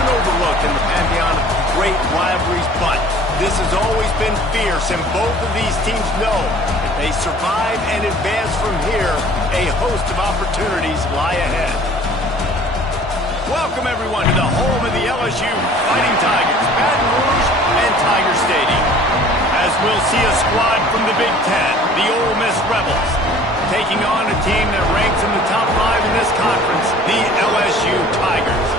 often overlooked in the pantheon of great rivalries, but this has always been fierce, and both of these teams know if they survive and advance from here, a host of opportunities lie ahead. Welcome, everyone, to the home of the LSU Fighting Tigers, Baton Rouge and Tiger Stadium. As we'll see a squad from the Big Ten, the Ole Miss Rebels, taking on a team that ranks in the top 5 in this conference, the LSU Tigers.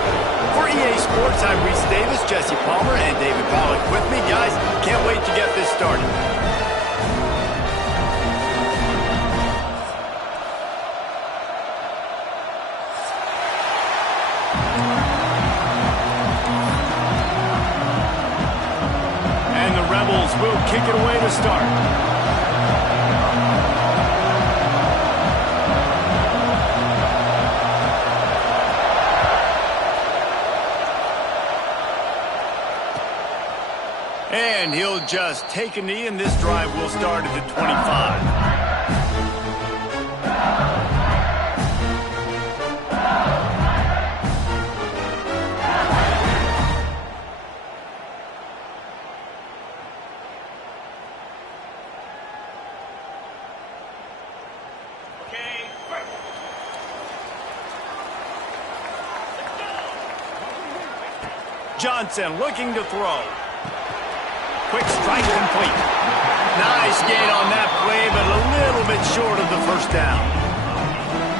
For EA Sports, I'm Reese Davis, Jesse Palmer, and David Pollack with me. Guys, can't wait to get this started. And the Rebels will kick it away to start. And he'll just take a knee, and this drive will start at the 25. Johnson looking to throw. Quick strike complete. Nice gain on that play, but a little bit short of the first down.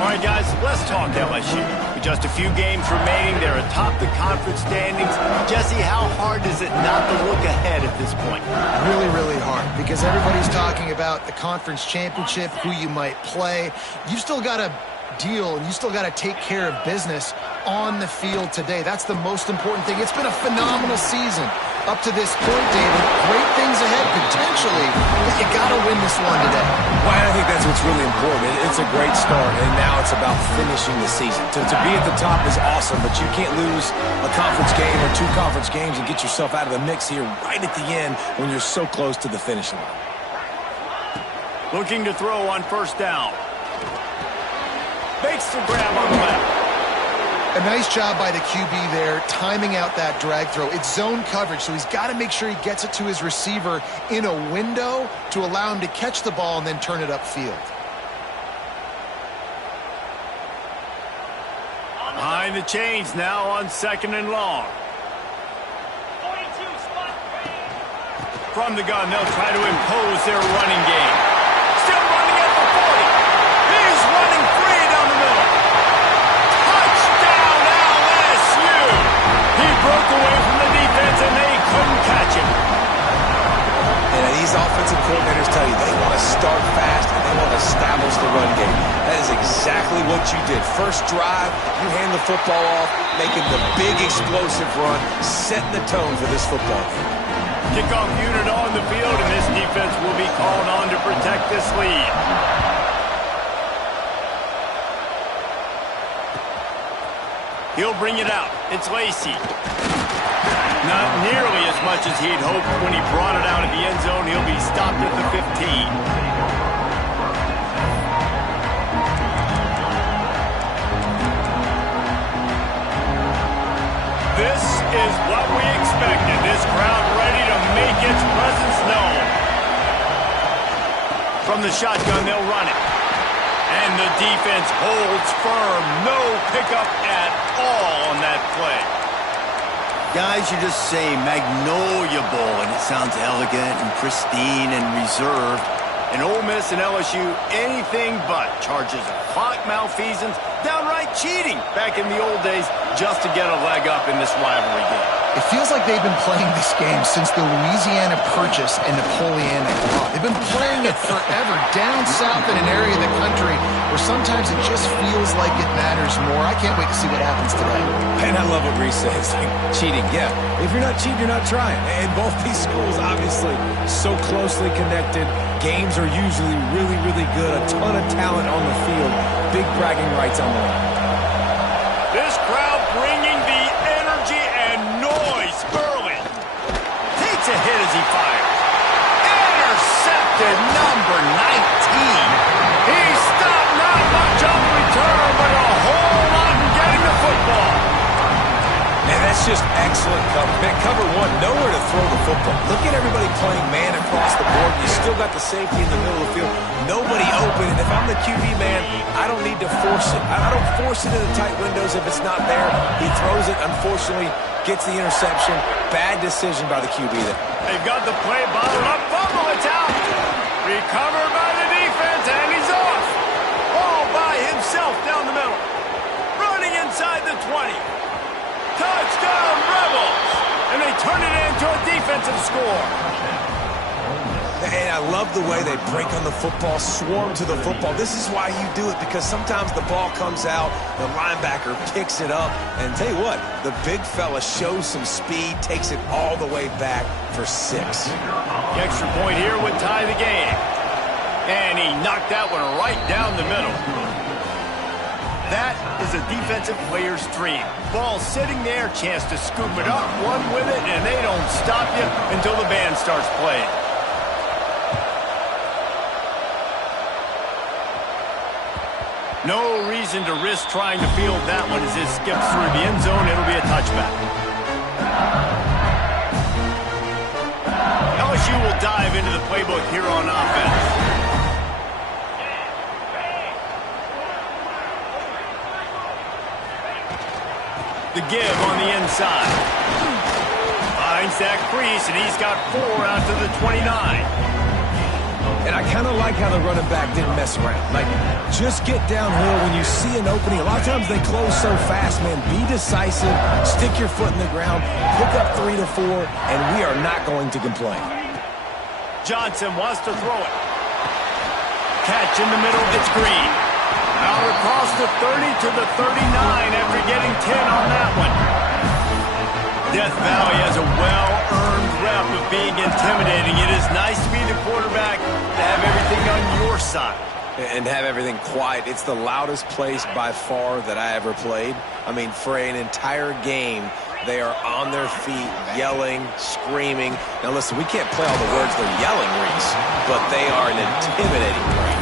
All right, guys, let's talk LSU. With just a few games remaining, they're atop the conference standings. Jesse, how hard is it not to look ahead at this point? Really, really hard, because everybody's talking about the conference championship, who you might play. You've still got to deal, and you still got to take care of business on the field today. That's the most important thing. It's been a phenomenal season up to this point, David. Great things ahead, potentially, but you got to win this one today. Well, I think that's what's really important. It's a great start, and now it's about finishing the season. To be at the top is awesome, but you can't lose a conference game or 2 conference games and get yourself out of the mix here right at the end when you're so close to the finish line. Looking to throw on first down. Makes the grab on the left. A nice job by the QB there, timing out that drag throw. It's zone coverage, so he's got to make sure he gets it to his receiver in a window to allow him to catch the ball and then turn it upfield. Behind the chains now on 2nd and long. From the gun, they'll try to impose their running game. Still running at the 40. He's running free down the middle. Touchdown, LSU! He broke away from the defense, and they couldn't catch him. And these offensive coordinators tell you they want to start fast and they want to establish the run game. That is exactly what you did. First drive, you hand the football off, making the big explosive run, setting the tone for this football game. Kickoff unit on the field, and this defense will be called on to protect this lead. He'll bring it out. It's Lacey. Not nearly as much as he'd hoped when he brought it out of the end zone. He'll be stopped at the 15. This is what we expected. This crowd ready to make its presence known. From the shotgun, they'll run it. And the defense holds firm. No pickup at all on that play. Guys, you just say Magnolia Bowl, and it sounds elegant and pristine and reserved. And Ole Miss and LSU, anything but charges of clock malfeasance, downright cheating back in the old days just to get a leg up in this rivalry game. It feels like they've been playing this game since the Louisiana Purchase and Napoleonic Law. They've been playing it forever down south in an area of the country where sometimes it just feels like it matters more. I can't wait to see what happens today. And I love what Reese says. Like, cheating, yeah. If you're not cheating, you're not trying. And both these schools, obviously, so closely connected. Games are usually really, really good. A ton of talent on the field. Big bragging rights on the line. This crowd bringing the energy and noise early. Takes a hit as he fires. Intercepted, number 19. He stopped, not much on the return, but a whole lot in getting the football. And that's just Excellent cover. Man, cover one, nowhere to throw the football. Look at everybody playing man across the board. You still got the safety in the middle of the field. Nobody open. And if I'm the QB, man, I don't need to force it. I don't force it into tight windows if it's not there. He throws it, unfortunately, gets the interception. Bad decision by the QB there. They've got the play bottled up. Fumble, it's out. Recovered by the defense, and he's off. All by himself down the middle. Running inside the 20. Touchdown, Rebels! And they turn it into a defensive score. And I love the way they break on the football, swarm to the football. This is why you do it, because sometimes the ball comes out, the linebacker picks it up, and tell you what, the big fella shows some speed, takes it all the way back for 6. The extra point here would tie the game. And he knocked that one right down the middle. That is a defensive player's dream. Ball sitting there, chance to scoop it up, run with it, and they don't stop you until the band starts playing. No reason to risk trying to field that one as it skips through the end zone. It'll be a touchback. LSU will dive into the playbook here on offense. The give on the inside. Finds that crease, and he's got 4 out to the 29. And I kind of like how the running back didn't mess around. Like, just get downhill when you see an opening. A lot of times they close so fast, man. Be decisive, stick your foot in the ground, pick up 3 to 4, and we are not going to complain. Johnson wants to throw it. Catch in the middle, it's Green. Out across the 30 to the 39 after getting 10 on that one. Death Valley has a well-earned rep of being intimidating. It is nice to be the quarterback, to have everything on your side. And have everything quiet. It's the loudest place by far that I ever played. I mean, for an entire game, they are on their feet, yelling, screaming. Now listen, we can't play all the words they're yelling, Reese, but they are an intimidating crowd.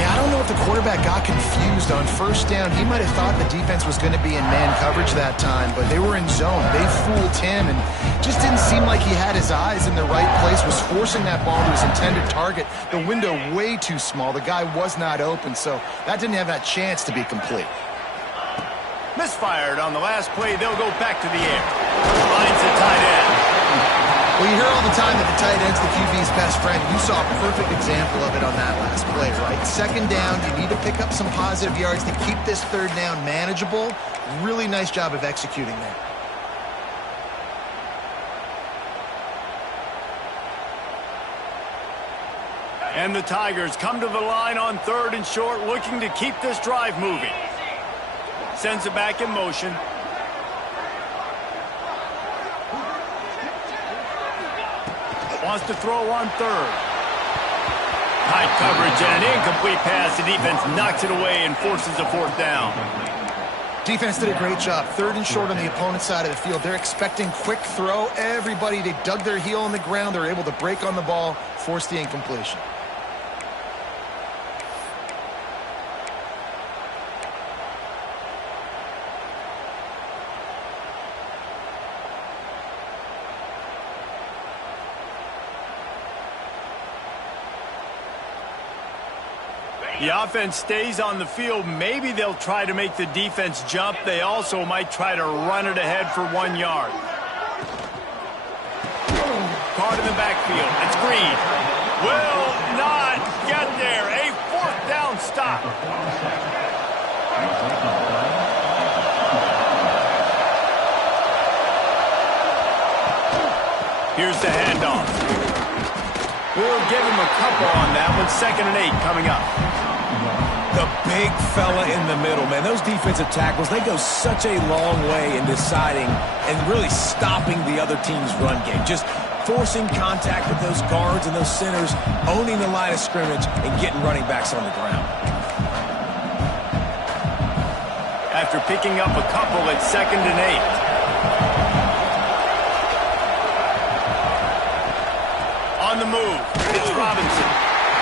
Yeah, I don't know if the quarterback got confused on first down. He might have thought the defense was going to be in man coverage that time, but they were in zone. They fooled him and just didn't seem like he had his eyes in the right place, was forcing that ball to his intended target. The window way too small. The guy was not open, so that didn't have that chance to be complete. Misfired on the last play. They'll go back to the air. Finds the tight end. Well, you hear all the time that the tight end's the QB's best friend. You saw a perfect example of it on that last play, right? Second down, you need to pick up some positive yards to keep this third down manageable. Really nice job of executing there. And the Tigers come to the line on 3rd and short, looking to keep this drive moving. Sends it back in motion. Wants to throw on 3rd. Tight coverage and an incomplete pass. The defense knocks it away and forces a 4th down. Defense did a great job. 3rd and short on the opponent's side of the field. They're expecting quick throw. Everybody, they dug their heel on the ground. They're able to break on the ball, force the incompletion. The offense stays on the field. Maybe they'll try to make the defense jump. They also might try to run it ahead for 1 yard. Caught in the backfield. It's Green. Will not get there. A 4th down stop. Here's the handoff. We'll give him a couple on that one. 2nd and 8 coming up. The big fella in the middle, man. Those defensive tackles, they go such a long way in deciding and really stopping the other team's run game. Just forcing contact with those guards and those centers, owning the line of scrimmage, and getting running backs on the ground. After picking up a couple at 2nd and 8. On the move, it's Robinson.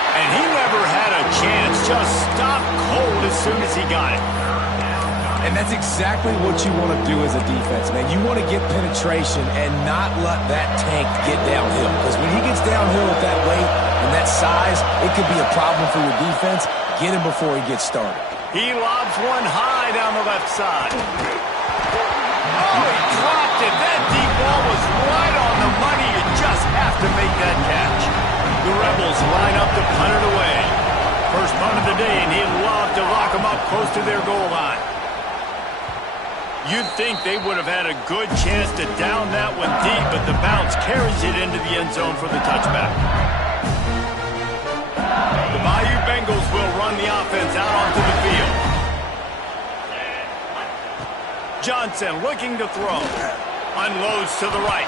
And he never had a chance, just stopped cold as soon as he got it. And that's exactly what you want to do as a defense, man. You want to get penetration and not let that tank get downhill. Because when he gets downhill with that weight and that size, it could be a problem for your defense. Get him before he gets started. He lobs one high down the left side. Oh, he dropped it. That deep ball was right on the money. You just have to make that catch. The Rebels line up to punt it away. First punt of the day, and he'd love to lock them up close to their goal line. You'd think they would have had a good chance to down that one deep, but the bounce carries it into the end zone for the touchback. The Bayou Bengals will run the offense out onto the field. Johnson looking to throw. Unloads to the right.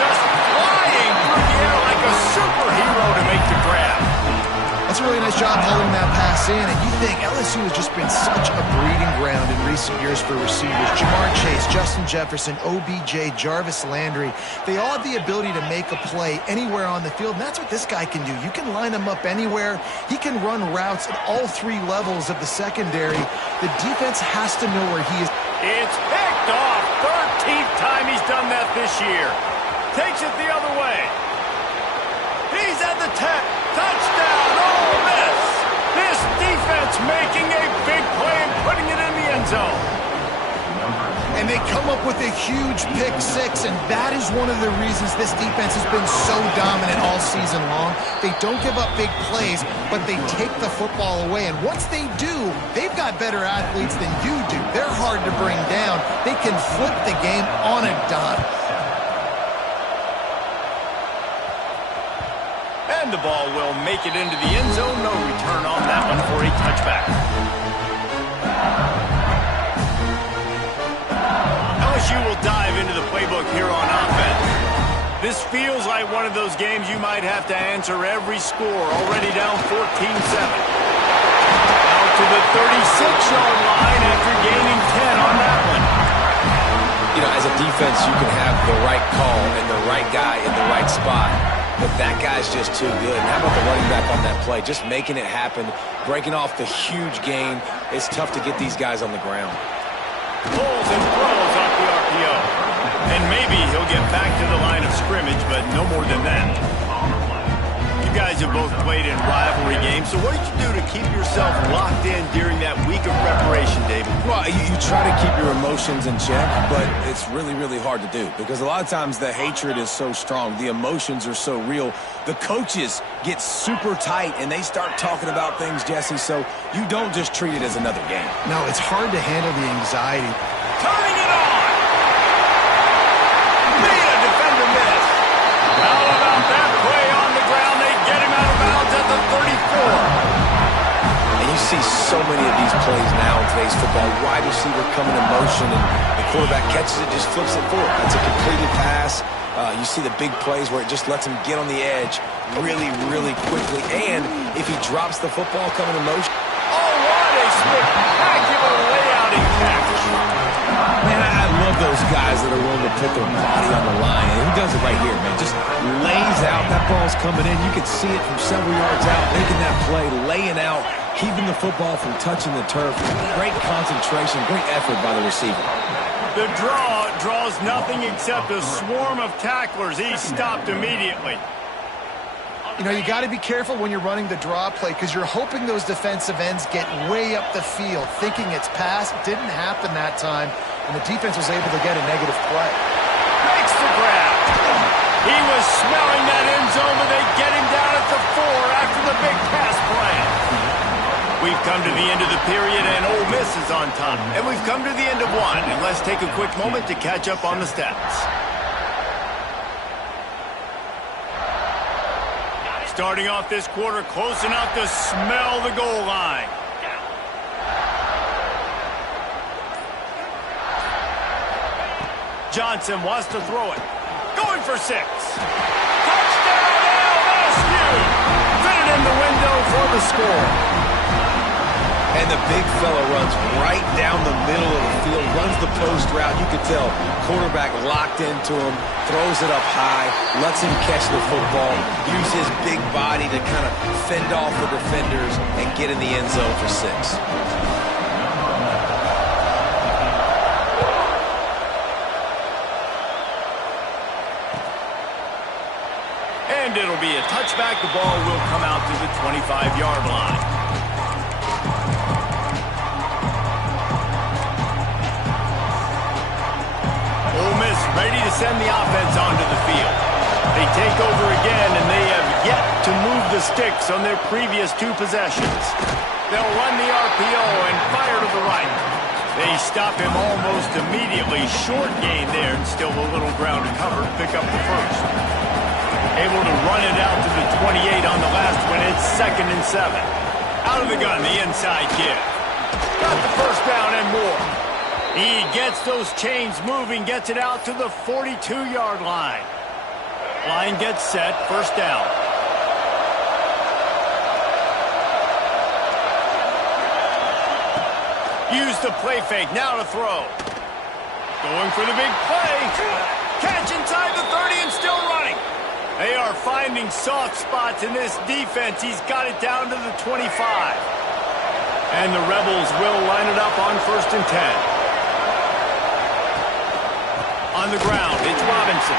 Just flying through the air like a superhero to make the grab. That's a really nice job holding that pass in, and you think LSU has just been such a breeding ground in recent years for receivers. Jamar Chase, Justin Jefferson, OBJ, Jarvis Landry, they all have the ability to make a play anywhere on the field, and that's what this guy can do. You can line him up anywhere. He can run routes at all three levels of the secondary. The defense has to know where he is. It's picked off. 13th time he's done that this year. Takes it the other way. He's at the 10. Touchdown, Ole Miss. This defense making a big play and putting it in the end zone. And they come up with a huge pick six, and that is one of the reasons this defense has been so dominant all season long. They don't give up big plays, but they take the football away. And once they do, they've got better athletes than you do. They're hard to bring down. They can flip the game on a dime. And the ball will make it into the end zone. No return on that one for a touchback. LSU will dive into the playbook here on offense. This feels like one of those games you might have to answer every score. Already down 14-7. Out to the 36-yard line after gaining 10 on that one. You know, as a defense, you can have the right call and the right guy in the right spot. But that guy's just too good. And how about the running back on that play? Just making it happen, breaking off the huge gain. It's tough to get these guys on the ground. Pulls and throws off the RPO. And maybe he'll get back to the line of scrimmage, but no more than that. You guys have both played in rivalry games, so what did you do to keep yourself locked in during that week of preparation, David? Well, you try to keep your emotions in check, but it's really, really hard to do because a lot of times the hatred is so strong. The emotions are so real. The coaches get super tight, and they start talking about things, Jesse, so you don't just treat it as another game. No, it's hard to handle the anxiety. Turning it on! Made a defender miss. How about that play on the ground? They get him out of bounds at the 34. And you see so many of these plays now in today's football. Wide receiver coming in motion, and the quarterback catches it, just flips it forward. That's a completed pass. You see the big plays where it just lets him get on the edge really, really quickly. And if he drops the football coming in motion. Oh, what a spectacular layout and catch. Man, I love those guys that are willing to put their body on the line. And he does it right here, man. Just lays out. That ball's coming in. You can see it from several yards out, making that play, laying out, keeping the football from touching the turf. Great concentration, great effort by the receiver. The draw draws nothing except a swarm of tacklers. He's stopped immediately. You know, you got to be careful when you're running the draw play because you're hoping those defensive ends get way up the field, thinking it's pass. It didn't happen that time, and the defense was able to get a negative play. Makes the grab. He was smelling that end zone, but they get him down at the 4 after the big pass play. We've come to the end of the period, and Ole Miss is on top. And we've come to the end of one, and let's take a quick moment to catch up on the stats. Starting off this quarter, close enough to smell the goal line. Johnson wants to throw it. Going for 6. Touchdown, LSU! Fitted in the window for the score. And the big fella runs right down the middle of the field, runs the post route. You could tell quarterback locked into him, throws it up high, lets him catch the football, use his big body to kind of fend off the defenders and get in the end zone for 6. touchback. The ball will come out to the 25-yard line. Ole Miss ready to send the offense onto the field. They take over again, and they have yet to move the sticks on their previous 2 possessions. They'll run the RPO and fire to the right. They stop him almost immediately. Short gain there, and still a little ground to cover to pick up the first. Able to run it out to the 28 on the last one. It's 2nd and 7. Out of the gun, the inside kid. Got the first down and more. He gets those chains moving, gets it out to the 42-yard line. Line gets set, first down. Use the play fake, now to throw. Going for the big play. Catch inside the 30 and still running. They are finding soft spots in this defense. He's got it down to the 25. And the Rebels will line it up on 1st and 10. On the ground, it's Robinson.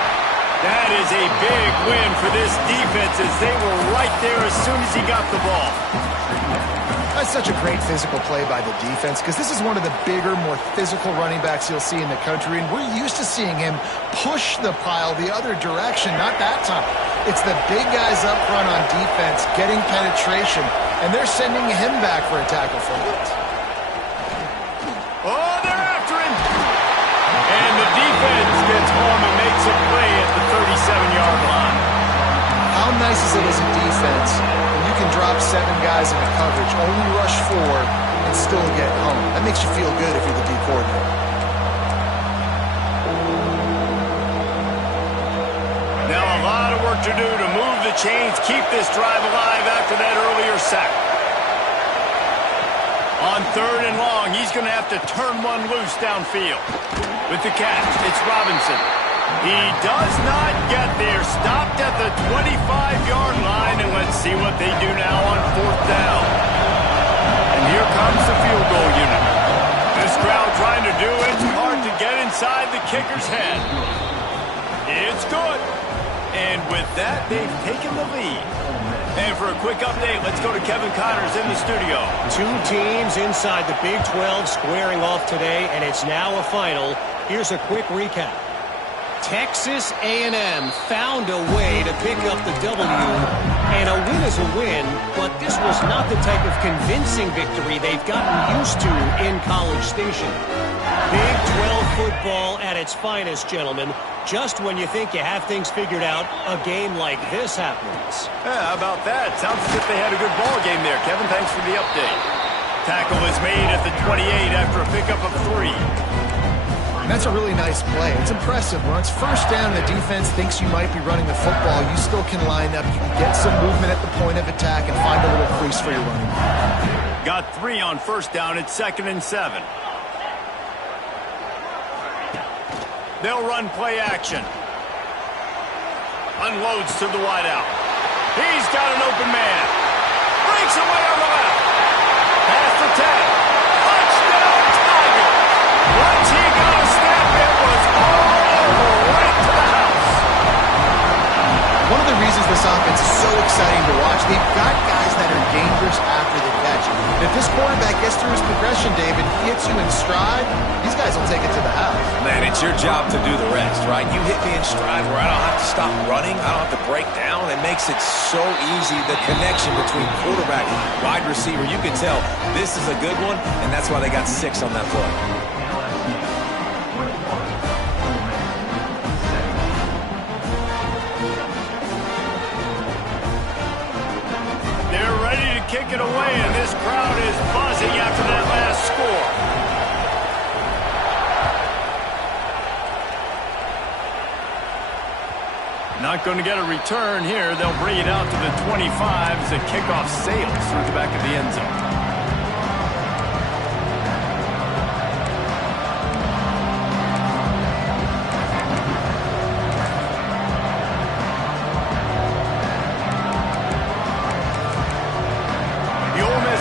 That is a big win for this defense as they were right there as soon as he got the ball. That's such a great physical play by the defense because this is one of the bigger, more physical running backs you'll see in the country, and we're used to seeing him push the pile the other direction. Not that time. It's the big guys up front on defense getting penetration, and they're sending him back for a tackle for it. Oh, they're after him! And the defense gets home and makes a play at the 37-yard line. How nice is it as a defense when you can drop 7 guys in a coverage, only rush 4, and still get home? That makes you feel good if you're the D coordinator. Now a lot of work to do to move the chains, keep this drive alive after that earlier sack. On 3rd and long, he's going to have to turn one loose downfield. With the catch, it's Robinson. He does not get there. Stopped at the 25-yard line, and let's see what they do now on 4th down. And here comes the field goal unit. This crowd trying to do it. Hard to get inside the kicker's head. It's good. And with that, they've taken the lead. And for a quick update, let's go to Kevin Connors in the studio. 2 teams inside the Big 12 squaring off today, and it's now a final. Here's a quick recap. Texas A&M found a way to pick up the W, and a win is a win, but this was not the type of convincing victory they've gotten used to in College Station. Big 12 football at its finest, gentlemen. Just when you think you have things figured out, a game like this happens. Yeah, how about that? Sounds as if they had a good ball game there. Kevin, thanks for the update. Tackle is made at the 28 after a pickup of 3. That's a really nice play. It's impressive. When it's first down, the defense thinks you might be running the football. You still can line up. You can get some movement at the point of attack and find a little crease for your running back. Got 3 on first down. It's 2nd and 7. They'll run play action. Unloads to the wideout. He's got an open man. Breaks away on the left. Pass to 10. Touchdown, Tiger. Once he got a snap, it was all over, right to the house. One of the reasons this offense is so exciting to watch, they've got guys that are dangerous after the catch. And if this quarterback gets through his progression, David, he hits you in stride, these guys will take it to the house. Man, it's your job to do the rest, right? You hit me in stride where I don't have to stop running. I don't have to break down. It makes it so easy. The connection between quarterback and wide receiver, you can tell this is a good one, and that's why they got 6 on that play. Kick it away, and this crowd is buzzing after that last score. Not going to get a return here. They'll bring it out to the 25 as the kickoff sails through the back of the end zone.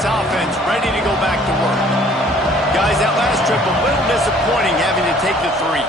Offense ready to go back to work. Guys, that last trip a little disappointing having to take the 3.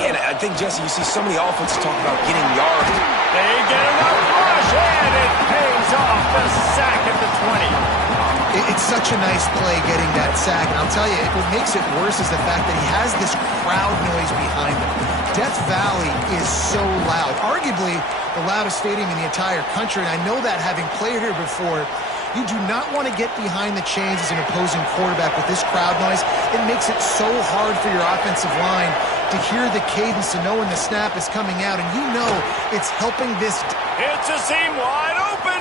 Yeah, and I think, Jesse, you see so many offenses talk about getting yards. They get enough rush, and it pays off. The sack at the 20. It's such a nice play getting that sack, and I'll tell you, what makes it worse is the fact that he has this crowd noise behind him. Death Valley is so loud, arguably the loudest stadium in the entire country, and I know that having played here before. You do not want to get behind the chains as an opposing quarterback with this crowd noise. It makes it so hard for your offensive line to hear the cadence and know when the snap is coming out, and you know it's helping this. It's a seam wide open.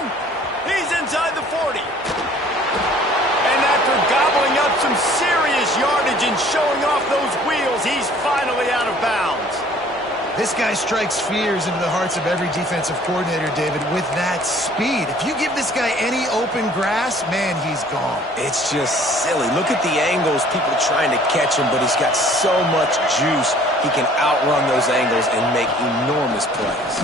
He's inside the 40. And after gobbling up some serious yardage and showing off those wheels, he's finally out of bounds. This guy strikes fears into the hearts of every defensive coordinator, David, with that speed. If you give this guy any open grass, man, he's gone. It's just silly. Look at the angles, people trying to catch him, but he's got so much juice. He can outrun those angles and make enormous plays.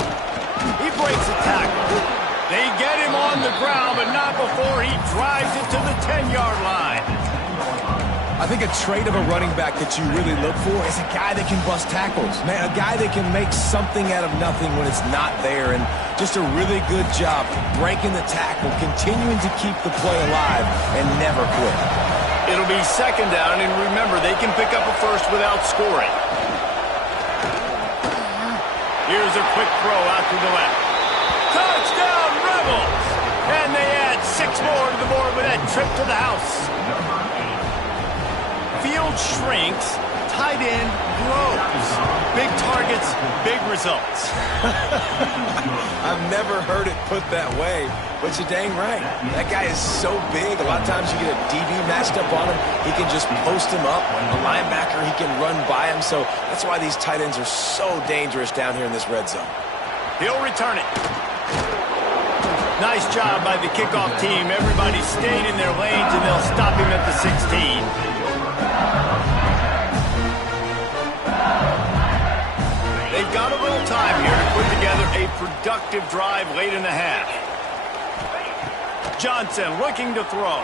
He breaks a tackle. They get him on the ground, but not before he drives it to the 10-yard line. I think a trait of a running back that you really look for is a guy that can bust tackles. Man, a guy that can make something out of nothing when it's not there, and just a really good job breaking the tackle, continuing to keep the play alive, and never quit. It'll be second down, and remember, they can pick up a first without scoring. Here's a quick throw out to the left. Touchdown, Rebels! And they add 6 more to the board with that trip to the house. Field shrinks, tight end grows. Big targets, big results. I've never heard it put that way, but you're dang right. That guy is so big. A lot of times you get a DB matched up on him. He can just post him up. A linebacker, he can run by him. So that's why these tight ends are so dangerous down here in this red zone. He'll return it. Nice job by the kickoff team. Everybody stayed in their lanes, and they'll stop him at the 16. They've got a little time here to put together a productive drive late in the half. Johnson looking to throw.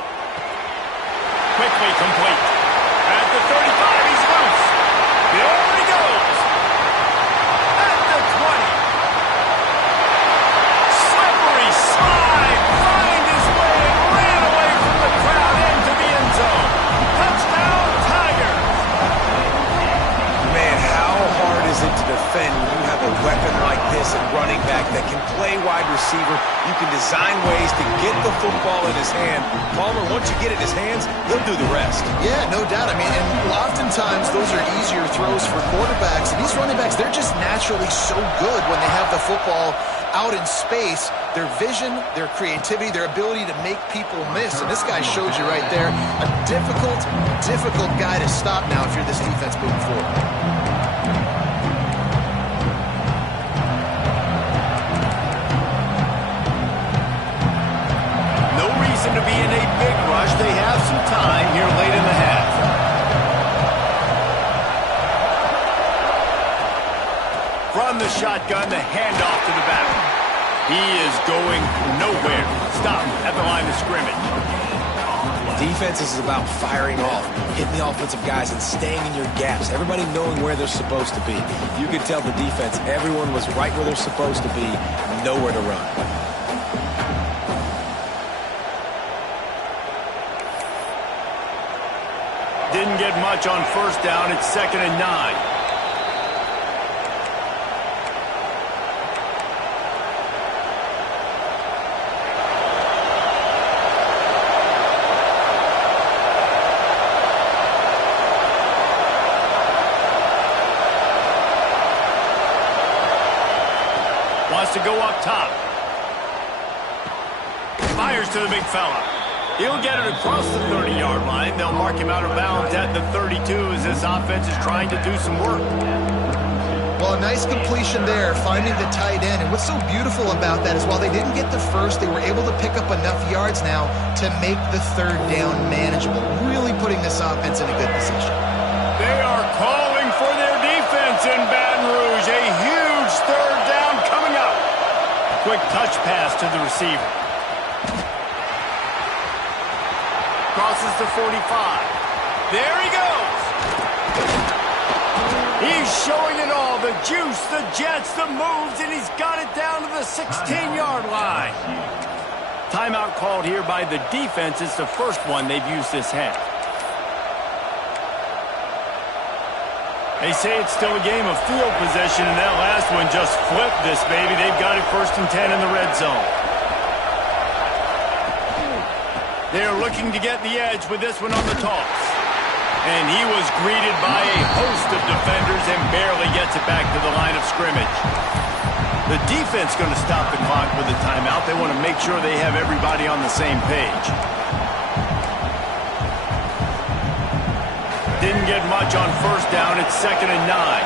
Quickly complete. At the 35, he's loose. There he goes. At the 20. Slippery slide. Find his way and ran away from the crowd into the end zone. Touchdown, Tigers. Man, how hard is it to defend when you have a weapon like this at running back that can play wide receiver? You can design ways to get the football in his hand. Palmer, once you get it in his hands, he'll do the rest. Yeah, no doubt. I mean, and oftentimes those are easier throws for quarterbacks. And these running backs, they're just naturally so good when they have the football out in space. Their vision, their creativity, their ability to make people miss. And this guy shows you right there, a difficult guy to stop now if you're this defense moving forward. To be in a big rush. They have some time here late in the half. From the shotgun, the handoff to the back. He is going nowhere. Stop at the line of scrimmage. Defense is about firing off, hitting the offensive guys, and staying in your gaps. Everybody knowing where they're supposed to be. You could tell the defense, everyone was right where they're supposed to be, nowhere to run. Didn't get much on first down. It's 2nd and 9. Wants to go up top. Fires to the big fella. He'll get it across the 30-yard line. They'll mark him out of bounds at the 32 as this offense is trying to do some work. Well, a nice completion there, finding the tight end. And what's so beautiful about that is while they didn't get the first, they were able to pick up enough yards now to make the 3rd down manageable, really putting this offense in a good position. They are calling for their defense in Baton Rouge. A huge 3rd down coming up. Quick touch pass to the receiver. Crosses the 45. There he goes. He's showing it all. The juice, the jets, the moves, and he's got it down to the 16-yard line. Timeout called here by the defense. It's the first one they've used this half. They say it's still a game of field possession, and that last one just flipped this baby. They've got it 1st and 10 in the red zone. They're looking to get the edge with this one on the toss. And he was greeted by a host of defenders and barely gets it back to the line of scrimmage. The defense going to stop the clock with a timeout. They want to make sure they have everybody on the same page. Didn't get much on 1st down. It's 2nd and 9.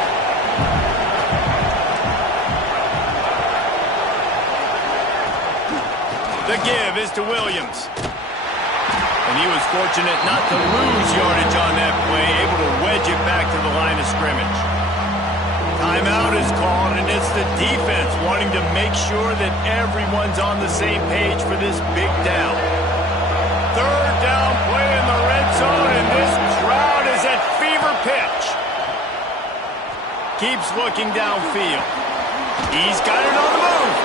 The give is to Williams. And he was fortunate not to lose yardage on that play, able to wedge it back to the line of scrimmage. Timeout is called, and it's the defense wanting to make sure that everyone's on the same page for this big down. 3rd down play in the red zone, and this crowd is at fever pitch. Keeps looking downfield. He's got it on the move.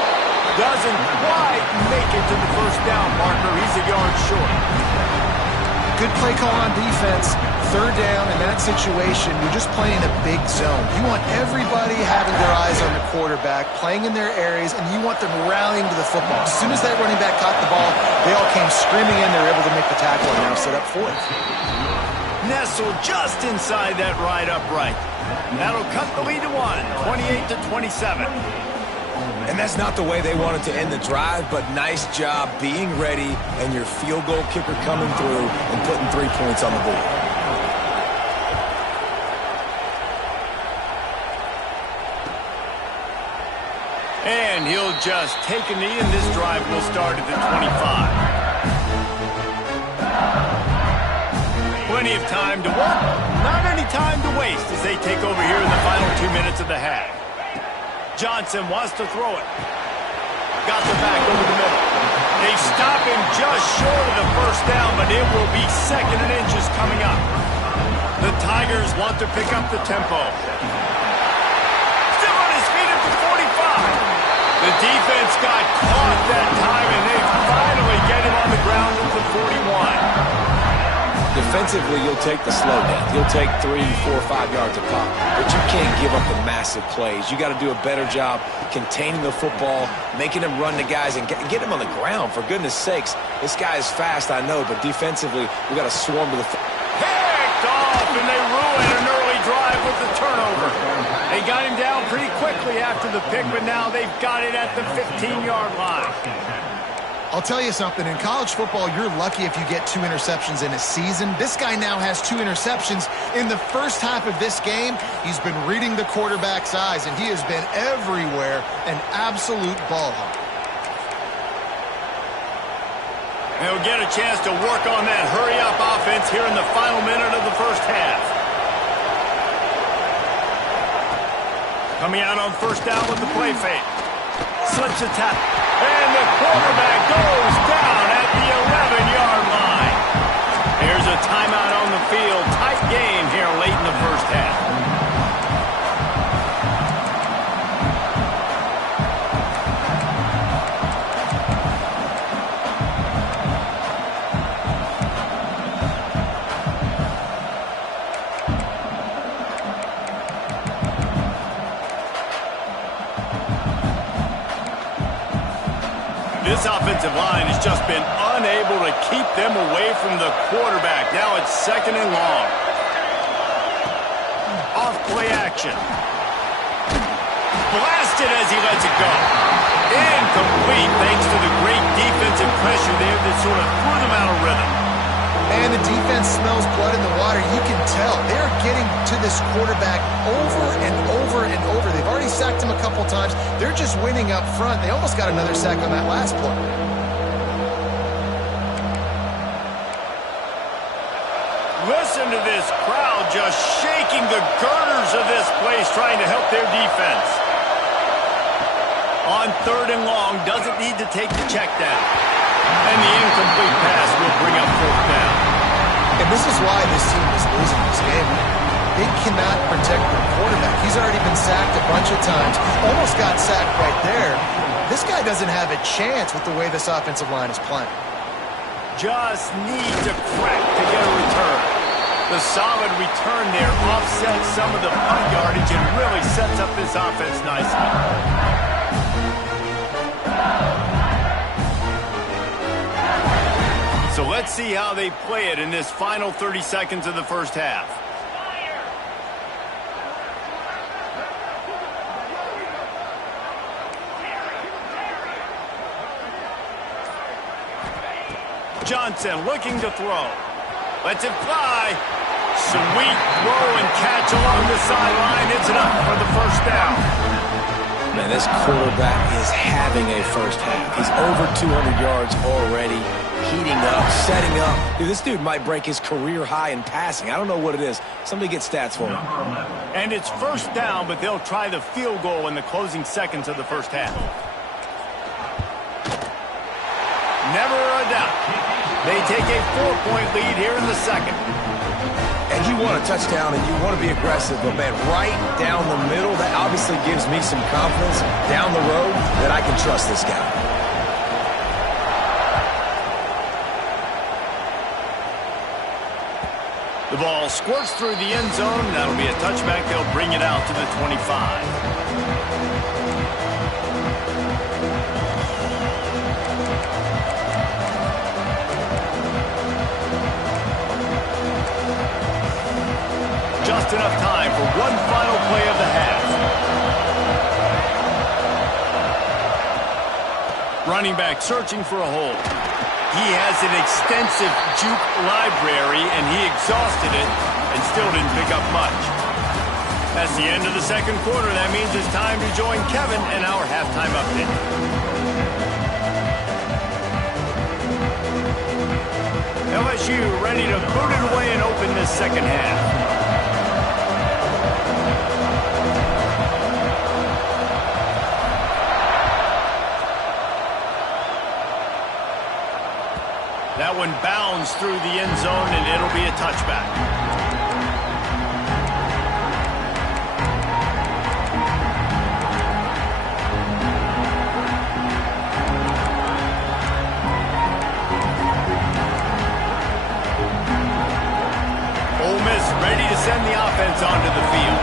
Doesn't quite make it to the 1st down marker. He's a yard short. Good play call on defense. 3rd down in that situation, you're just playing a big zone. You want everybody having their eyes on the quarterback, playing in their areas, and you want them rallying to the football. As soon as that running back caught the ball, they all came screaming in. They were able to make the tackle and now set up 4th. Nestled just inside that right upright. And that'll cut the lead to 1, 28-27. And that's not the way they wanted to end the drive, but nice job being ready and your field goal kicker coming through and putting 3 points on the board. And he'll just take a knee, and this drive will start at the 25. Plenty of time to work, not any time to waste as they take over here in the final 2 minutes of the half. Johnson wants to throw it. Got the back over the middle. They stop him just short of the 1st down, but it will be 2nd and inches coming up. The Tigers want to pick up the tempo. Still on his feet at the 45. The defense got caught that time, and they finally get him on the ground at the 41. Defensively, you'll take the slow down. You'll take 3, 4, 5 yards a pop. But you can't give up the massive plays. You got to do a better job containing the football, making him run the guys, and get him on the ground. For goodness sakes, this guy is fast, I know, but defensively, we got to swarm to the picked off, and they ruin an early drive with the turnover. They got him down pretty quickly after the pick, but now they've got it at the 15-yard line. I'll tell you something, in college football, you're lucky if you get 2 interceptions in a season. This guy now has 2 interceptions. In the first half of this game, he's been reading the quarterback's eyes, and he has been everywhere, an absolute ball hawk. They'll get a chance to work on that hurry-up offense here in the final minute of the first half. Coming out on 1st down with the play fake. Slips a tap. And the quarterback goes down at the 11-yard line. There's a timeout on the field. Tight game here late in the first half. This offensive line has just been unable to keep them away from the quarterback. Now it's 2nd and long. Off play action. Blasted as he lets it go. Incomplete thanks to the great defensive pressure there that sort of threw them out of rhythm. And the defense smells blood in the water. You can tell. They're getting to this quarterback over and over and over. They've already sacked him a couple times. They're just winning up front. They almost got another sack on that last play. Listen to this crowd just shaking the girders of this place, trying to help their defense. On 3rd and long, doesn't need to take the check down. And the incomplete pass will bring up 4th down. And this is why this team is losing this game. they cannot protect the quarterback. He's already been sacked a bunch of times, almost got sacked right there. This guy doesn't have a chance with the way this offensive line is playing. Just need to crack to get a return. The solid return there offsets some of the punt yardage and really sets up this offense nicely. So let's see how they play it in this final 30 seconds of the first half. Johnson looking to throw. Lets it fly. Sweet throw and catch along the sideline. It's enough for the first down. Man, this quarterback is having a first half. He's over 200 yards already, heating up, setting up. Dude, this dude might break his career high in passing. I don't know what it is. Somebody get stats for him. And it's first down, but they'll try the field goal in the closing seconds of the first half. Never a doubt. They take a 4-point lead here in the second. And you want a touchdown and you want to be aggressive, but man, right down the middle, that obviously gives me some confidence down the road that I can trust this guy. The ball squirts through the end zone. That'll be a touchback. They'll bring it out to the 25. Just enough time for one final play of the half. Running back searching for a hole. He has an extensive juke library, and he exhausted it and still didn't pick up much. That's the end of the second quarter. That means it's time to join Kevin in our halftime update. LSU ready to boot it away and open this second half. That one bounds through the end zone, and it'll be a touchback. Ole Miss ready to send the offense onto the field.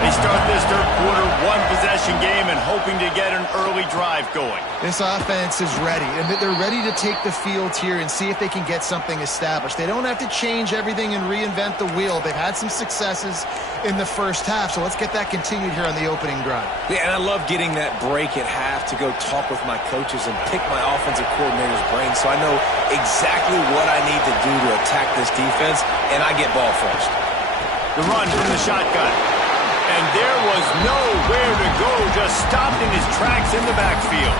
They start this third quarter one-possession game and hoping to get an early drive going. This offense is ready, and they're ready to take the field here and see if they can get something established. They don't have to change everything and reinvent the wheel. They've had some successes in the first half, so let's get that continued here on the opening drive. Yeah, and I love getting that break at half to go talk with my coaches and pick my offensive coordinator's brain so I know exactly what I need to do to attack this defense, and I get ball first. The run from the shotgun. And there was nowhere to go, just stopped in his tracks in the backfield.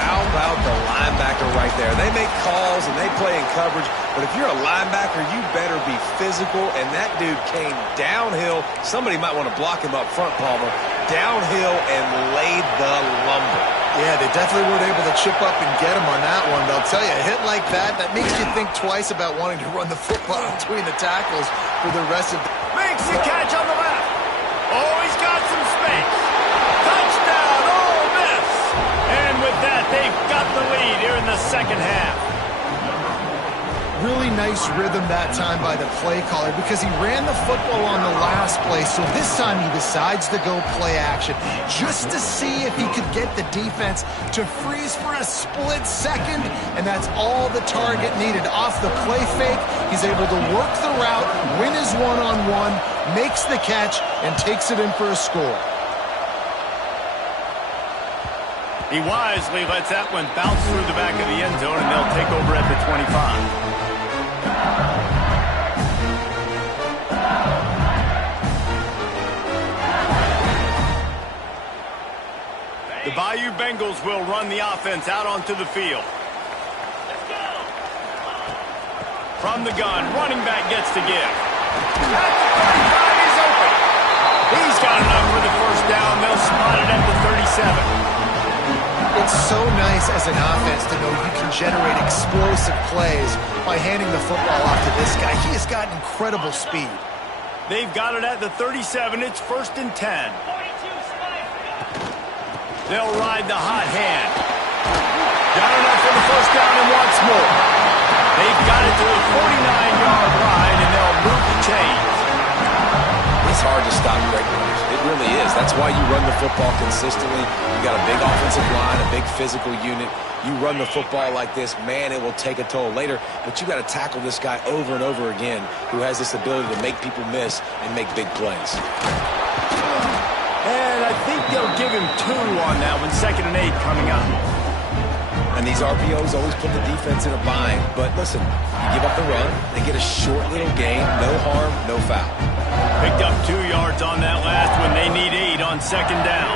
How about the linebacker right there? They make calls and they play in coverage, but if you're a linebacker, you better be physical, and that dude came downhill. Somebody might want to block him up front, Palmer. Downhill and laid the lumber. Yeah, they definitely weren't able to chip up and get him on that one. But I'll tell you, a hit like that makes you think twice about wanting to run the football between the tackles for the rest of the... Makes the catch on the left. Oh, he's got some space. Touchdown, Ole Miss. And with that, they've got the lead here in the second half. Really nice rhythm that time by the play caller because he ran the football on the last play. So this time he decides to go play action just to see if he could get the defense to freeze for a split second. And that's all the target needed. Off the play fake, he's able to work the route, win his one-on-one, makes the catch, and takes it in for a score. He wisely lets that one bounce through the back of the end zone, and they'll take over at the 25. The Bayou Bengals will run the offense out onto the field. From the gun, running back gets to give. At the 35, he's open. He's got enough for the first down. They'll spot it at the 37. It's so nice as an offense to know you can generate explosive plays by handing the football off to this guy. He has got incredible speed. They've got it at the 37. It's 1st and 10. They'll ride the hot hand. Got enough for the 1st down and once more. They've got it to the 49-yard line, and they'll move the chains. It's hard to stop great runners. It really is. That's why you run the football consistently. You got a big offensive line, a big physical unit. You run the football like this, man, it will take a toll later. But you got to tackle this guy over and over again who has this ability to make people miss and make big plays. And I think they'll give him 2 on that one. 2nd and 8 coming up. And these RPOs always put the defense in a bind. But listen, you give up the run, they get a short little gain, no harm, no foul. Picked up 2 yards on that last one. They need 8 on 2nd down.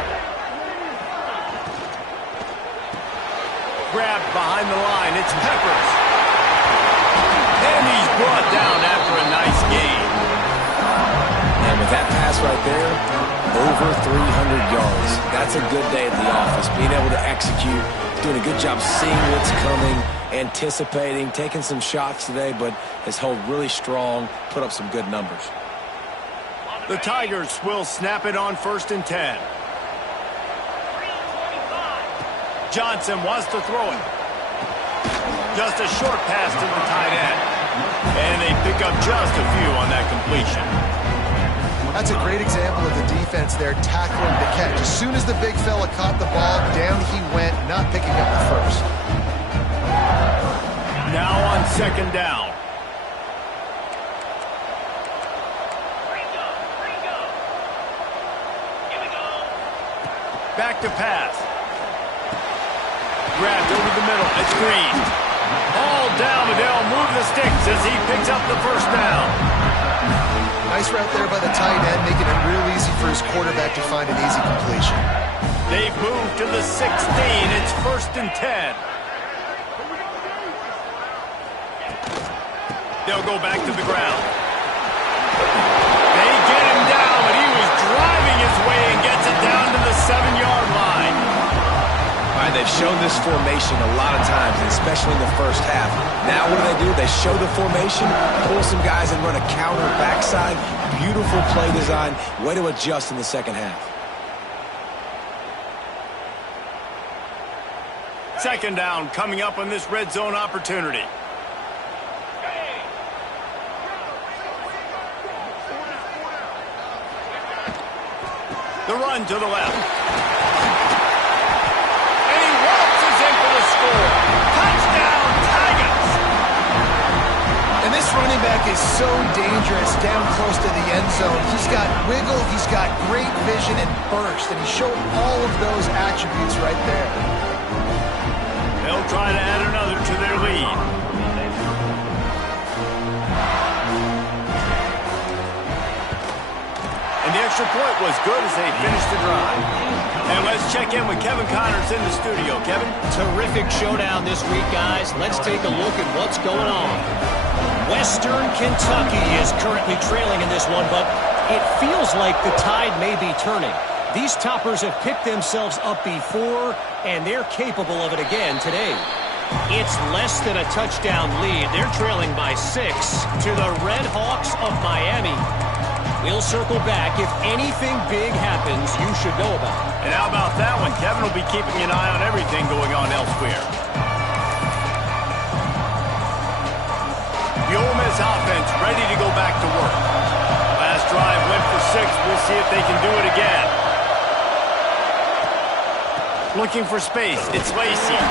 Grabbed behind the line. It's Peppers. And he's brought down after a nice gain. And with that pass right there, over 300 yards. That's a good day at the office. Being able to execute, doing a good job seeing what's coming, anticipating, taking some shots today, but has held really strong, put up some good numbers. The Tigers will snap it on 1st and 10. Johnson wants to throw it. Just a short pass to the tight end. And they pick up just a few on that completion. That's a great example of the defense there tackling the catch. As soon as the big fella caught the ball, down he went, not picking up the first. Now on 2nd down. Back to pass. Grabbed over the middle. It's Green. All down, and they'll move the sticks as he picks up the 1st down. Nice route there by the tight end, making it real easy for his quarterback to find an easy completion. They've moved to the 16. It's 1st and 10. They'll go back to the ground. They get him down, but he was driving his way and gets it down to the 7-yard line. All right, they've shown this formation a lot of times, and especially in the 1st half. Now what do? They show the formation, pull some guys and run a counter backside. Beautiful play design. Way to adjust in the 2nd half. 2nd down coming up on this red zone opportunity. The run to the left. And he waltzes in for the score. Touchdown, Tigers! And this running back is so dangerous down close to the end zone. He's got wiggle, he's got great vision and burst, and he showed all of those attributes right there. They'll try to add another to their lead. And the extra point was good as they finished the drive. And let's check in with Kevin Connors in the studio. Kevin? Terrific showdown this week, guys. Let's take a look at what's going on. Western Kentucky is currently trailing in this one, but it feels like the tide may be turning. These toppers have picked themselves up before, and they're capable of it again today. It's less than a touchdown lead. They're trailing by 6 to the Red Hawks of Miami. We'll circle back. If anything big happens, you should know about it. And how about that one? Kevin will be keeping an eye on everything going on elsewhere. The Ole Miss offense ready to go back to work. Last drive went for 6. We'll see if they can do it again. Looking for space. It's Lacey.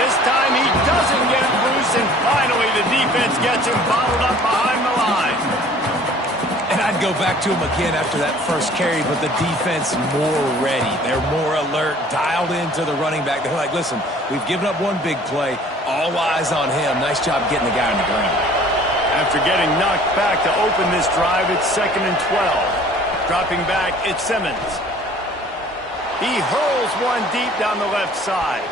This time he doesn't get it loose, and finally the defense gets him bottled up behind the line. And I'd go back to him again after that first carry, but the defense more ready. They're more alert, dialed into the running back. They're like, listen, we've given up one big play. All eyes on him. Nice job getting the guy on the ground. After getting knocked back to open this drive, it's 2nd and 12. Dropping back, it's Simmons. He hurls one deep down the left side.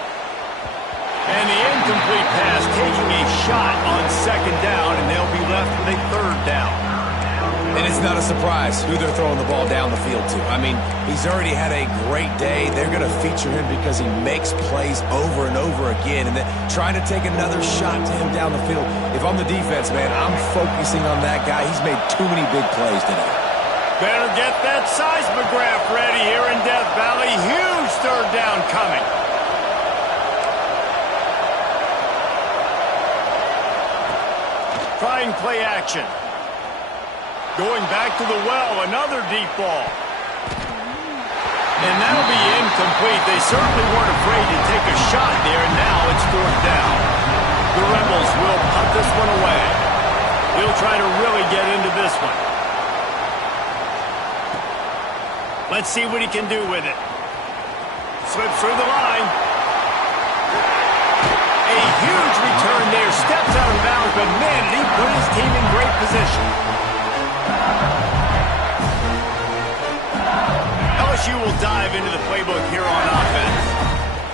And the incomplete pass taking a shot on 2nd down, and they'll be left with a 3rd down. And it's not a surprise who they're throwing the ball down the field to. I mean, he's already had a great day. They're going to feature him because he makes plays over and over again. And then trying to take another shot to him down the field. If I'm the defense, man, I'm focusing on that guy. He's made too many big plays today. Better get that seismograph ready here in Death Valley. Huge third down coming. Trying play action. Going back to the well, another deep ball. And that'll be incomplete. They certainly weren't afraid to take a shot there, and now it's fourth down. The Rebels will punt this one away. He'll try to really get into this one. Let's see what he can do with it. Slips through the line. A huge return there. Steps out of bounds, but man, did he put his team in great position. LSU will dive into the playbook here on offense.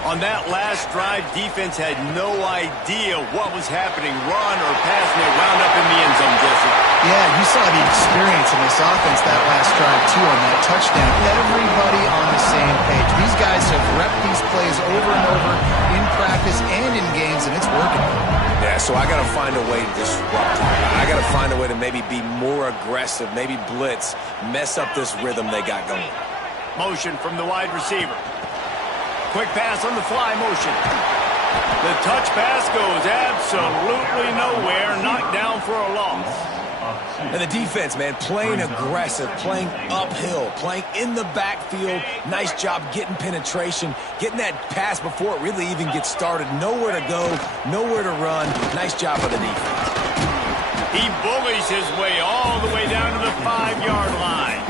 On that last drive, defense had no idea what was happening. Run or pass, and they wound up in the end zone, Jesse. Yeah, you saw the experience in this offense that last drive, too, on that touchdown. Everybody on the same page. These guys have repped these plays over and over in practice and in games, and it's working. Yeah, so I got to find a way to disrupt him. I got to find a way to maybe be more aggressive, maybe blitz, mess up this rhythm they got going. Motion from the wide receiver. Quick pass on the fly motion. The touch pass goes absolutely nowhere. Knocked down for a loss. And the defense, man, playing aggressive, playing uphill, playing in the backfield. Nice job getting penetration, getting that pass before it really even gets started. Nowhere to go, nowhere to run. Nice job by the defense. He bullies his way all the way down to the 5-yard line.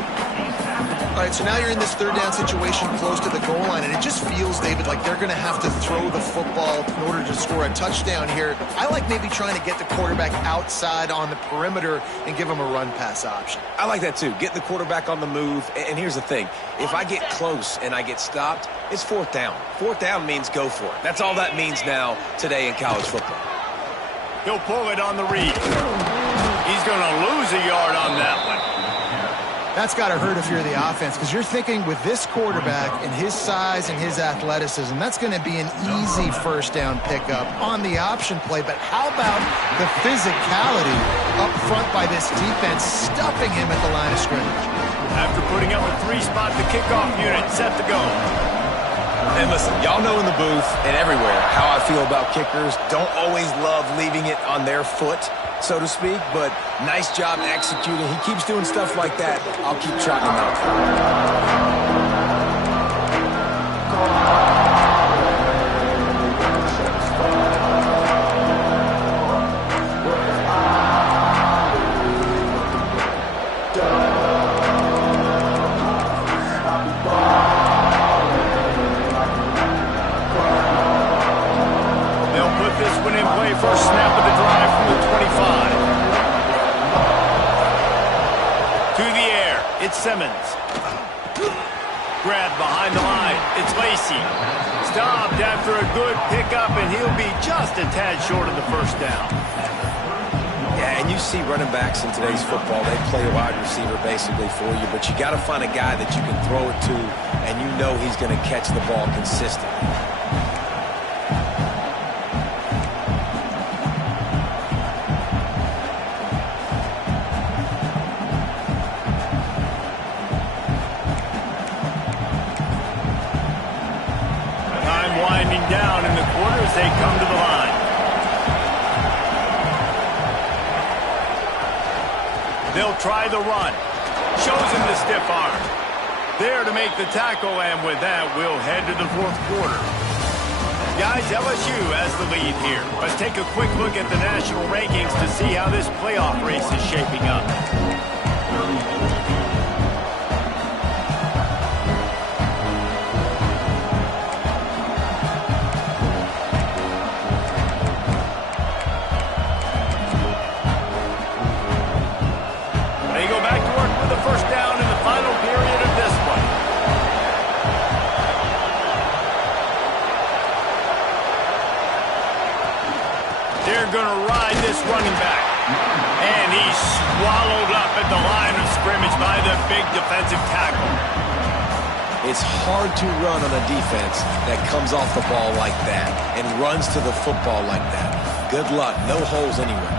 All right, so now you're in this third down situation close to the goal line, and it just feels, David, like they're going to have to throw the football in order to score a touchdown here. I like maybe trying to get the quarterback outside on the perimeter and give him a run-pass option. I like that, too. Getting the quarterback on the move. And here's the thing. If I get close and I get stopped, it's fourth down. Fourth down means go for it. That's all that means now today in college football. He'll pull it on the read. He's going to lose a yard on that one. That's got to hurt if you're the offense, because you're thinking with this quarterback and his size and his athleticism, that's going to be an easy first down pickup on the option play. But how about the physicality up front by this defense, stuffing him at the line of scrimmage? After putting up a 3-spot, the kickoff unit set to go. And listen, y'all know in the booth and everywhere how I feel about kickers. Don't always love leaving it on their foot, so to speak, but nice job executing. He keeps doing stuff like that. I'll keep trotting him out. First snap of the drive from the 25. To the air, it's Simmons. Grabbed behind the line, it's Lacey. Stopped after a good pickup, and he'll be just a tad short of the first down. Yeah, and you see running backs in today's football, they play a wide receiver basically for you, but you got to find a guy that you can throw it to, and you know he's going to catch the ball consistently. Down in the quarter as they come to the line. They'll try the run. Shows him the stiff arm. There to make the tackle, and with that, we'll head to the fourth quarter. Guys, LSU has the lead here. Let's take a quick look at the national rankings to see how this playoff race is shaping up. They're going to ride this running back. And he's swallowed up At the line of scrimmage by the big defensive tackle. It's hard to run on a defense that comes off the ball like that and runs to the football like that. Good luck. No holes anywhere.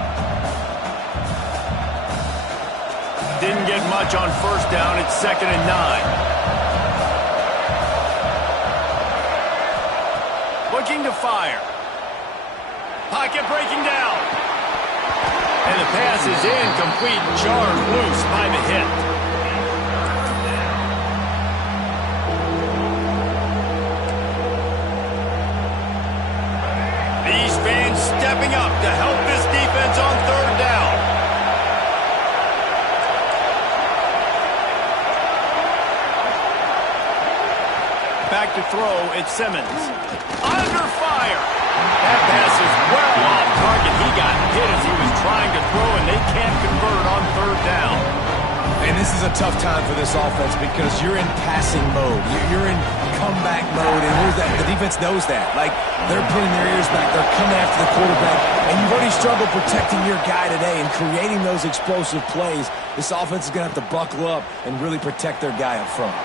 Didn't get much on first down. It's 2nd and 9. Looking to fire. Pocket breaking down. And the pass is incomplete, jarred loose by the hit. These fans stepping up to help this defense on 3rd down. Back to throw, it's Simmons. Under fire. That pass is well off target. He got hit as he was trying to throw, and they can't convert on 3rd down. And this is a tough time for this offense because you're in passing mode. You're in comeback mode, and the defense knows that. Like, they're putting their ears back. They're coming after the quarterback, and you've already struggled protecting your guy today and creating those explosive plays. This offense is going to have to buckle up and really protect their guy up front.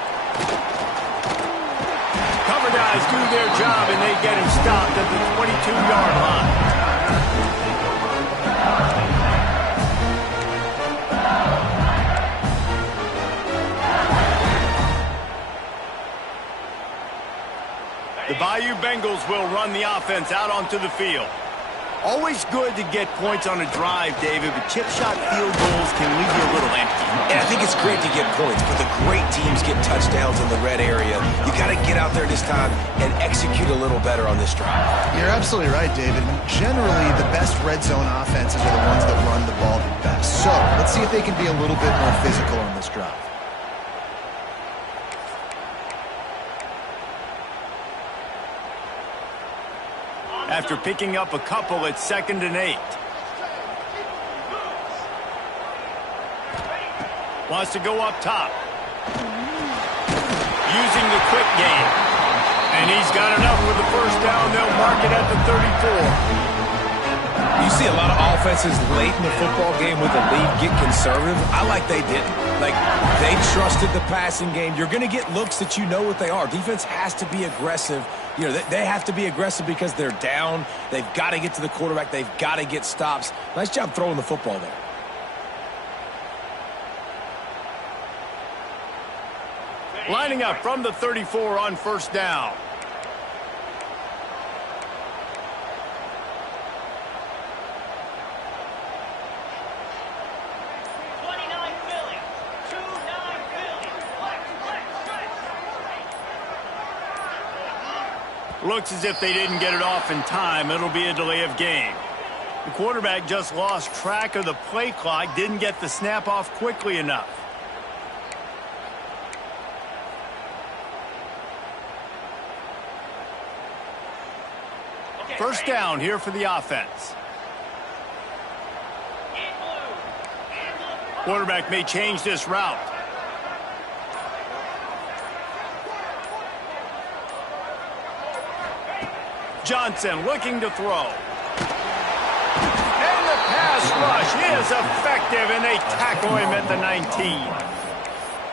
Cover guys do their job, and they get him stopped at the 22-yard line. The Bayou Bengals will run the offense out onto the field. Always good to get points on a drive, David, but chip shot field goals can leave you a little empty. And I think it's great to get points, but the great teams get touchdowns in the red area. You got to get out there this time and execute a little better on this drive. You're absolutely right, David. Generally, the best red zone offenses are the ones that run the ball the best. So let's see if they can be a little bit more physical on this drive. After picking up a couple, it's 2nd and 8. Wants to go up top. Using the quick game. And he's got enough for the 1st down. They'll mark it at the 34. You see a lot of offenses late in the football game with a lead get conservative. I like they didn't. Like, they trusted the passing game. You're going to get looks that you know what they are. Defense has to be aggressive. You know, they have to be aggressive because they're down. They've got to get to the quarterback. They've got to get stops. Nice job throwing the football there. Lining up from the 34 on 1st down. Looks as if they didn't get it off in time. It'll be a delay of game. The quarterback just lost track of the play clock, didn't get the snap off quickly enough. First down here for the offense. Quarterback may change this route. Johnson looking to throw. And the pass rush is effective, and they tackle him at the 19.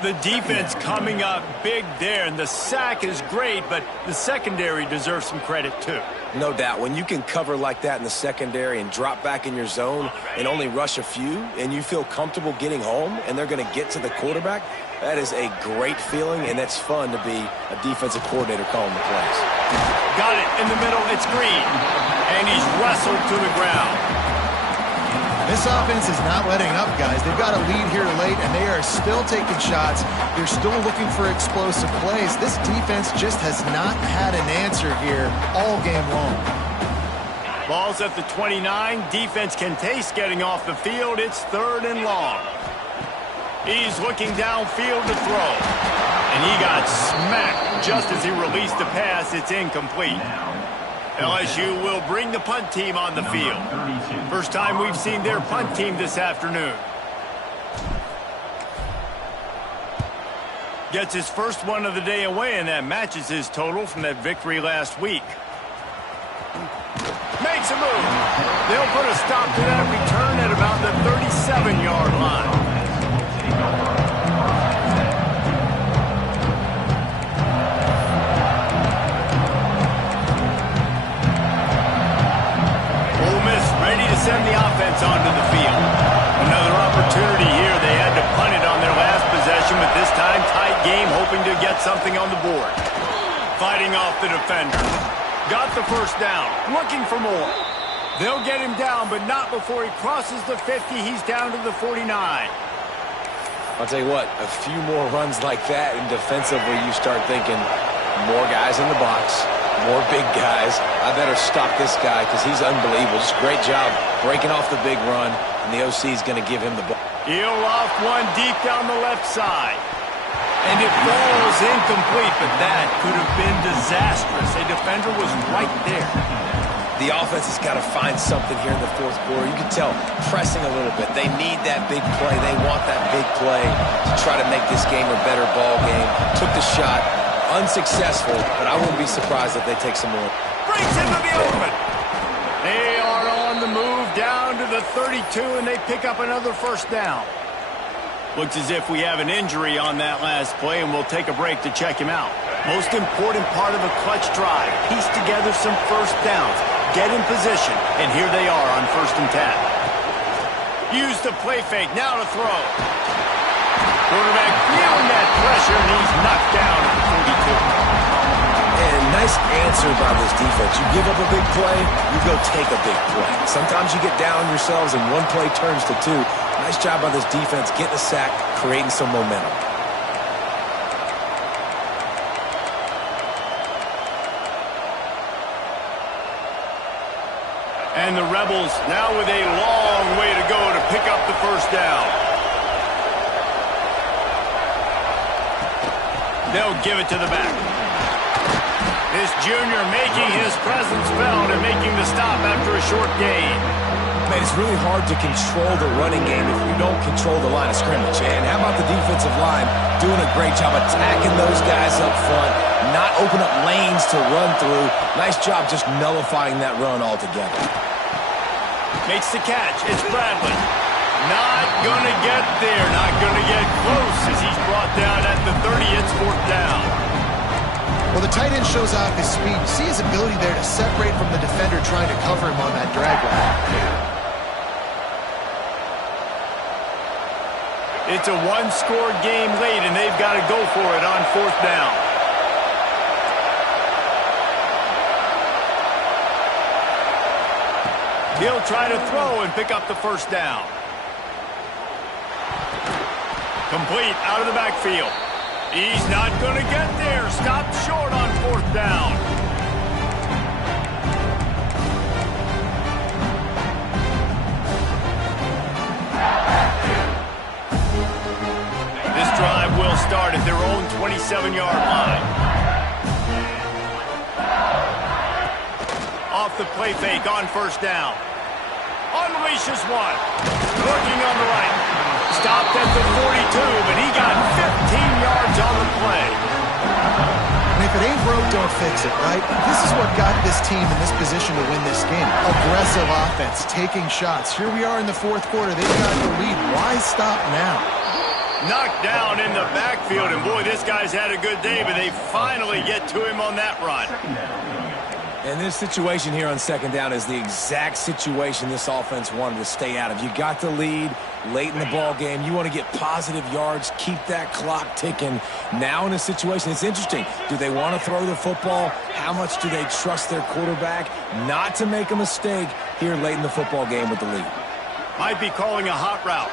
The defense coming up big there, and the sack is great, but the secondary deserves some credit too. No doubt. When you can cover like that in the secondary and drop back in your zone and only rush a few, and you feel comfortable getting home, and they're going to get to the quarterback, that is a great feeling, and that's fun to be a defensive coordinator calling the plays. Got it in the middle. It's Green, and he's wrestled to the ground. This offense is not letting up, guys. They've got a lead here late, and they are still taking shots. They're still looking for explosive plays. This defense just has not had an answer here all game long. Ball's at the 29. Defense can taste getting off the field. It's 3rd and long. He's looking downfield to throw. And he got smacked just as he released the pass. It's incomplete. LSU will bring the punt team on the field. First time we've seen their punt team this afternoon. Gets his first one of the day away, and that matches his total from that victory last week. Makes a move. They'll put a stop to that return at about the 37-yard line. but this time tight game, hoping to get something on the board. Fighting off the defender. Got the first down, looking for more. They'll get him down, but not before he crosses the 50. He's down to the 49. I'll tell you what, a few more runs like that, and defensively you start thinking, more guys in the box, more big guys. I better stop this guy because he's unbelievable. Just great job breaking off the big run, and the OC is going to give him the ball. He'll loft one deep down the left side. And it falls incomplete, but that could have been disastrous. A defender was right there. The offense has got to find something here in the fourth quarter. You can tell pressing a little bit. They need that big play. They want that big play to try to make this game a better ball game. Took the shot, unsuccessful, but I wouldn't be surprised if they take some more. Breaks into the open. They are on the move down to the 32, and they pick up another first down. Looks as if we have an injury on that last play, and we'll take a break to check him out. Most important part of a clutch drive. Piece together some first downs. Get in position, and here they are on 1st and 10. Use the play fake, now to throw. Quarterback feeling that pressure, and he's knocked down at the 42. And nice answer by this defense. You give up a big play, you go take a big play. Sometimes you get down on yourselves, and one play turns to two. Nice job by this defense getting a sack, creating some momentum. And the Rebels now with a long way to go to pick up the first down. They'll give it to the back. This junior making his presence felt and making the stop after a short gain. Man, it's really hard to control the running game if you don't control the line of scrimmage. And how about the defensive line doing a great job attacking those guys up front, not open up lanes to run through. Nice job just nullifying that run altogether. Makes the catch. It's Bradley. Not going to get there. Not going to get close as he's brought down at the 30. It's 4th down. Well, the tight end shows off his speed. You see his ability there to separate from the defender trying to cover him on that drag route. It's a one-score game late, and they've got to go for it on 4th down. He'll try to throw and pick up the first down. Complete out of the backfield. He's not going to get there. Stopped short on 4th down. This drive will start at their own 27-yard line. Off the play fake on 1st down. Unleashes one. Working on the right. Stopped at the 42, but he got 15 yards on the play. And if it ain't broke, don't fix it, right? This is what got this team in this position to win this game. Aggressive offense, taking shots. Here we are in the 4th quarter. They've got the lead. Why stop now? Knocked down in the backfield, and boy, this guy's had a good day, but they finally get to him on that run. And this situation here on 2nd down is the exact situation this offense wanted to stay out of. You got the lead late in the ball game. You want to get positive yards, keep that clock ticking. Now in a situation, it's interesting. Do they want to throw the football? How much do they trust their quarterback not to make a mistake here late in the football game with the lead? Might be calling a hot route.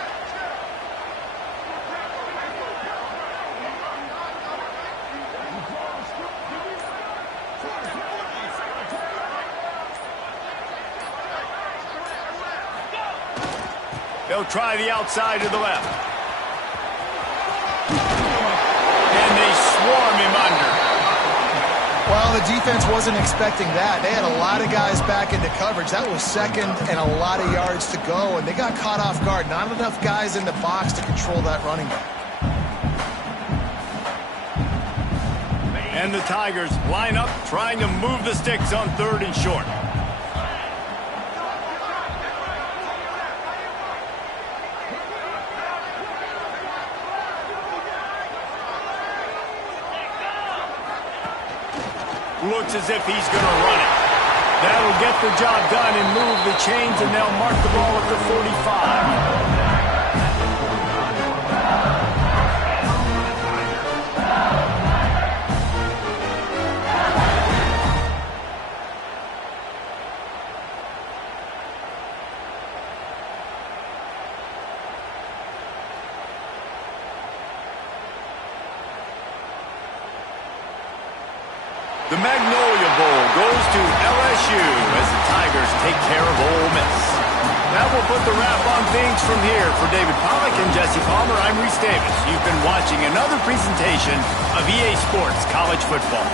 They'll try the outside to the left. And they swarm him under. Well, the defense wasn't expecting that. They had a lot of guys back into coverage. That was 2nd and a lot of yards to go, and they got caught off guard. Not enough guys in the box to control that running back. And the Tigers line up, trying to move the sticks on 3rd and short. Looks as if he's going to run it. That'll get the job done and move the chains, and they'll mark the ball at the 45. The Magnolia Bowl goes to LSU as the Tigers take care of Ole Miss. That will put the wrap on things from here. For David Pollack and Jesse Palmer, I'm Reese Davis. You've been watching another presentation of EA Sports College Football.